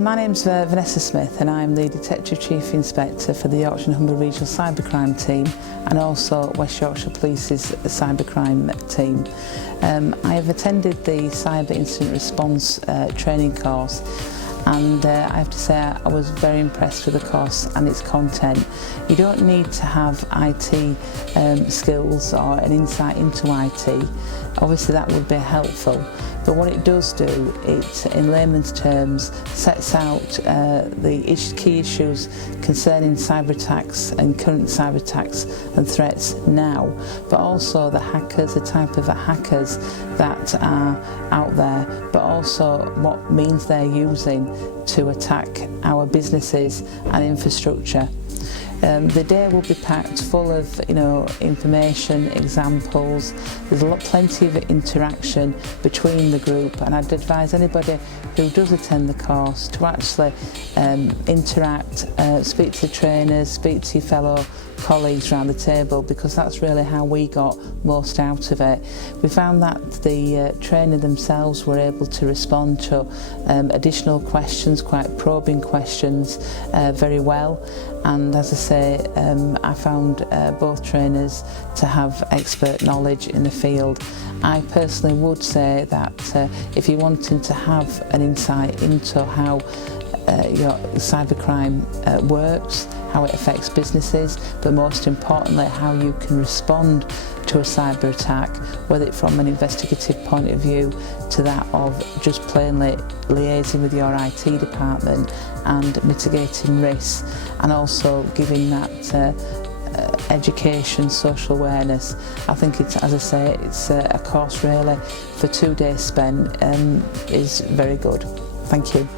my name's Vanessa Smith and I'm the Detective Chief Inspector for the Yorkshire and Humber Regional Cybercrime Team and also West Yorkshire Police's Cybercrime Team. I have attended the Cyber Incident Response training course, and I have to say I was very impressed with the course and its content. You don't need to have IT skills or an insight into IT. Obviously that would be helpful, but what it does do, it in layman's terms sets out the key issues concerning cyber attacks and current cyber attacks and threats now, but also the hackers, the type of hackers that are out there, but also what means they're using to attack our businesses and infrastructure. The day will be packed full of information, examples. There's plenty of interaction between the group, and I'd advise anybody who does attend the course to actually interact, speak to the trainers, speak to your fellow colleagues around the table, because that's really how we got most out of it. We found that the trainer themselves were able to respond to additional questions, quite probing questions, very well, and as I say, I found both trainers to have expert knowledge in the field. I personally would say that if you're wanting to have an insight into how your cybercrime works, how it affects businesses, but most importantly how you can respond to a cyber attack, whether it's from an investigative point of view to that of just plainly liaising with your IT department and mitigating risks, and also giving that education, social awareness. I think it's, as I say, it's a course really for 2 days spent is very good. Thank you.